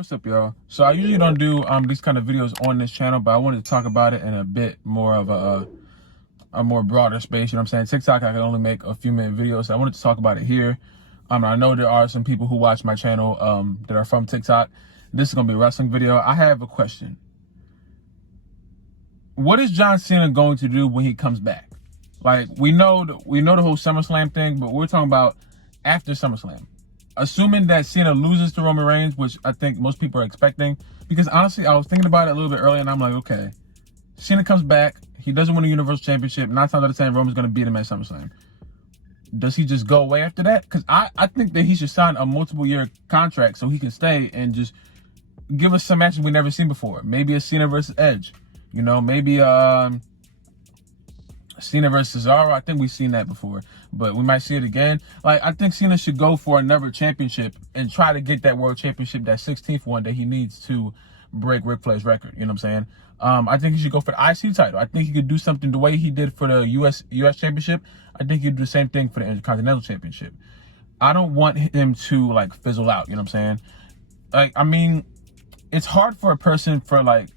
what's up, y'all? So I usually don't do these kind of videos on this channel, but I wanted to talk about it in a bit more of a more broader space. You know what I'm saying? TikTok, I can only make a few minute videos, so I wanted to talk about it here. I know there are some people who watch my channel that are from TikTok. This is gonna be a wrestling video. I have a question. What is John Cena going to do when he comes back? Like, we know the whole SummerSlam thing, but we're talking about after SummerSlam. Assuming that Cena loses to Roman Reigns, which I think most people are expecting, because honestly, I was thinking about it a little bit earlier, and I'm like, okay, Cena comes back, he doesn't win a Universal Championship, 9 times out of 10, Roman's going to beat him at SummerSlam. Does he just go away after that? Because I think that he should sign a multiple-year contract so he can stay and just give us some matches we've never seen before. Maybe a Cena versus Edge. You know, maybe Cena versus Cesaro. I think we've seen that before, but we might see it again. Like, I think Cena should go for another championship and try to get that world championship, that 16th one that he needs to break Ric Flair's record. You know what I'm saying? I think he should go for the IC title. I think he could do something the way he did for the US championship. I think he'd do the same thing for the Intercontinental Championship. I don't want him to, like, fizzle out. You know what I'm saying? Like, I mean, it's hard for a person like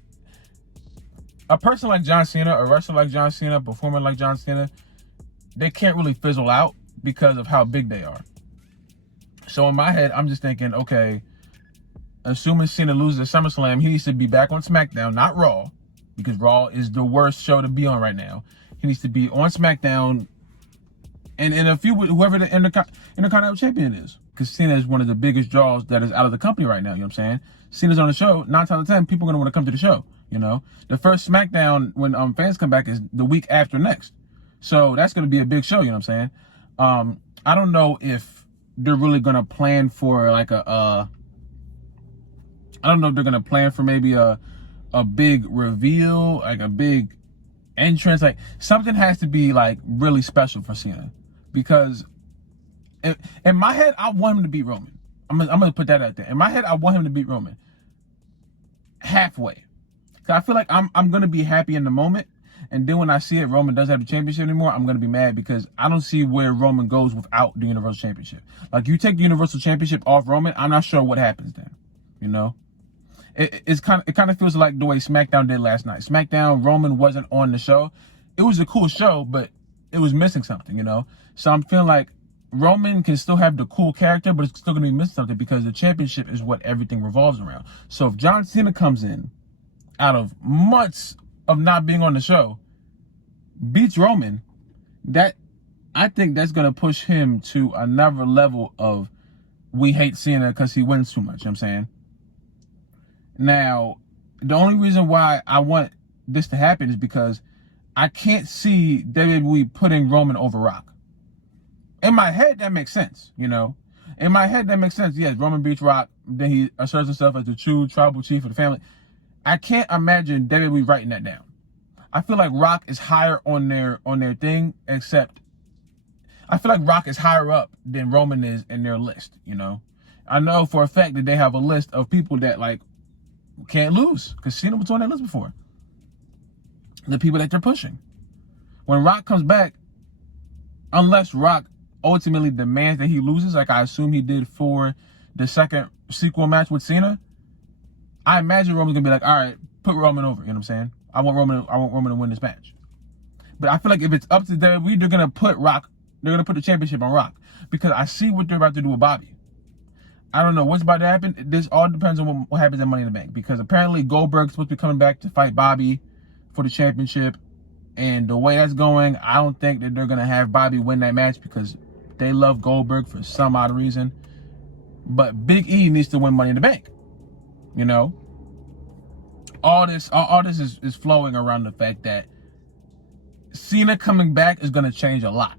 John Cena, a wrestler like John Cena, performer like John Cena, they can't really fizzle out because of how big they are. So in my head, I'm just thinking, okay, assuming Cena loses at SummerSlam, he needs to be back on SmackDown, not Raw, because Raw is the worst show to be on right now. He needs to be on SmackDown and in a few with whoever the Intercontinental Champion is, because Cena is one of the biggest draws that is out of the company right now. You know what I'm saying? Cena's on the show, 9 times out of 10, people are going to want to come to the show. You know, the first SmackDown when fans come back is the week after next. So that's going to be a big show, you know what I'm saying? I don't know if they're really going to plan for like I don't know if they're going to plan for maybe a big reveal, like a big entrance. Like, something has to be like really special for Cena, because in my head, I want him to beat Roman. I'm going to put that out there. In my head, I want him to beat Roman halfway. I feel like I'm going to be happy in the moment, and then when I see it, Roman doesn't have the championship anymore, I'm going to be mad, because I don't see where Roman goes without the Universal Championship. Like, you take the Universal Championship off Roman, I'm not sure what happens then, you know? It kind of feels like the way SmackDown did last night. SmackDown, Roman wasn't on the show. It was a cool show, but it was missing something, you know? So I'm feeling like Roman can still have the cool character, but it's still going to be missing something, because the championship is what everything revolves around. So if John Cena comes in, out of months of not being on the show, beats Roman, I think that's going to push him to another level of, we hate Cena because he wins too much. You know what I'm saying? Now, the only reason why I want this to happen is because I can't see WWE putting Roman over Rock. In my head, that makes sense, you know? In my head, that makes sense. Yes, Roman beats Rock, then he asserts himself as the true tribal chief of the family. I can't imagine WWE writing that down. I feel like Rock is higher on their thing, except I feel like Rock is higher up than Roman is in their list, you know? I know for a fact that they have a list of people that, like, can't lose, because Cena was on that list before. The people that they're pushing. When Rock comes back, unless Rock ultimately demands that he loses, like I assume he did for the second sequel match with Cena, I imagine Roman's gonna be like, all right, put Roman over. You know what I'm saying? I want Roman to win this match. But I feel like if it's up to WWE, they're gonna put Rock. They're gonna put the championship on Rock, because I see what they're about to do with Bobby. I don't know what's about to happen. This all depends on what happens at Money in the Bank, because apparently Goldberg's supposed to be coming back to fight Bobby for the championship, and the way that's going, I don't think that they're gonna have Bobby win that match, because they love Goldberg for some odd reason. But Big E needs to win Money in the Bank. You know, all this is flowing around the fact that Cena coming back is going to change a lot.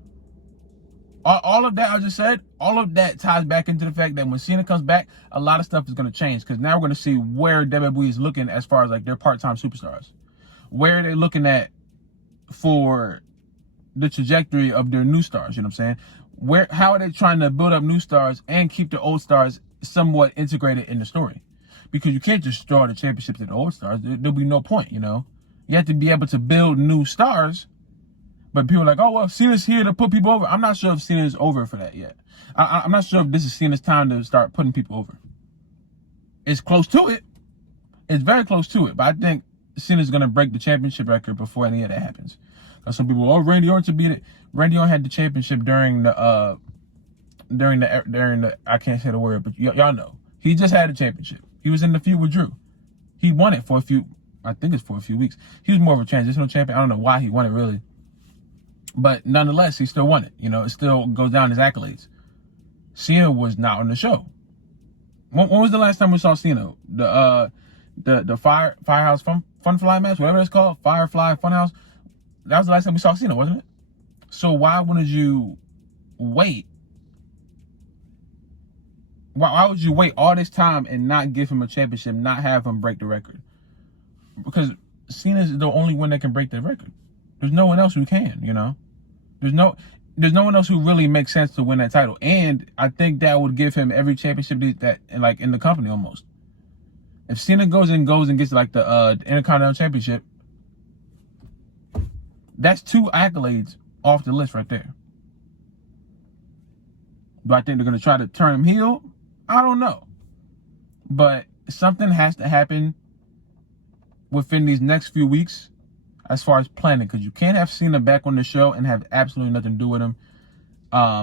All of that I just said, all of that ties back into the fact that when Cena comes back, a lot of stuff is going to change, because now we're going to see where WWE is looking as far as like their part-time superstars. Where are they looking at for the trajectory of their new stars? You know what I'm saying? How are they trying to build up new stars and keep the old stars somewhat integrated in the story? Because you can't just throw the championships at the old stars. There'll be no point, you know? You have to be able to build new stars. But people are like, oh, well, Cena's here to put people over. I'm not sure if Cena's over for that yet. I'm not sure if this is Cena's time to start putting people over. It's close to it. It's very close to it. But I think Cena's going to break the championship record before any of that happens. Some people, oh, Randy Orton beat it. Randy Orton had the championship during the I can't say the word, but y'all know. He just had a championship. He was in the feud with Drew. He won it for a few, I think it's for a few weeks. He was more of a transitional champion. I don't know why he won it really. But nonetheless, he still won it. You know, it still goes down his accolades. Cena was not on the show. When was the last time we saw Cena? The Firehouse Funfly match, whatever it's called, Firefly Funhouse. That was the last time we saw Cena, wasn't it? So why wouldn't you wait? Why would you wait all this time and not give him a championship, not have him break the record? Because Cena's the only one that can break the record. There's no one else who can, you know? There's no one else who really makes sense to win that title. And I think that would give him every championship that like in the company almost. If Cena goes and gets like the Intercontinental Championship, that's 2 accolades off the list right there. Do I think they're going to try to turn him heel? I don't know. But something has to happen within these next few weeks as far as planning, because you can't have Cena back on the show and have absolutely nothing to do with him.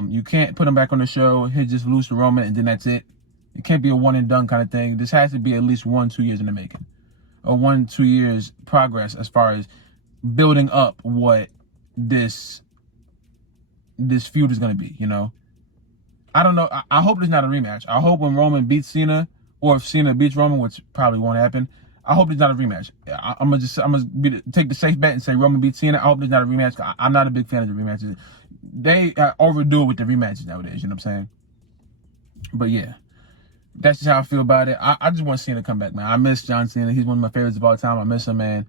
You can't put him back on the show, he'll just lose to Roman, and then that's it. It can't be a one and done kind of thing. This has to be at least 1-2 years in the making. Or 1-2 years progress as far as building up what this feud is going to be, you know? I don't know. I hope there's not a rematch. I hope when Roman beats Cena, or if Cena beats Roman, which probably won't happen, I hope there's not a rematch. I'm gonna take the safe bet and say Roman beats Cena. I hope there's not a rematch. I'm not a big fan of the rematches. They overdo it with the rematches nowadays. You know what I'm saying? But yeah, that's just how I feel about it. I just want Cena to come back, man. I miss John Cena. He's one of my favorites of all time. I miss him, man.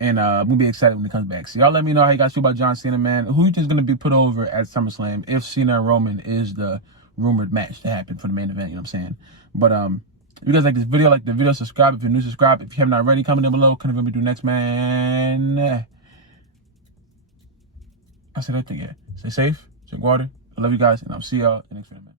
And I'm gonna be excited when he comes back. So y'all let me know how you guys feel about John Cena, man. Who you think is gonna be put over at SummerSlam if Cena and Roman is the rumored match to happen for the main event? You know what I'm saying? But if you guys like this video, like the video, subscribe. If you're new, subscribe. If you have not already, comment down below. Kind of what we do next, man. I said that thing, yeah. Stay safe, drink water. I love you guys, and I'll see y'all in the next video, man.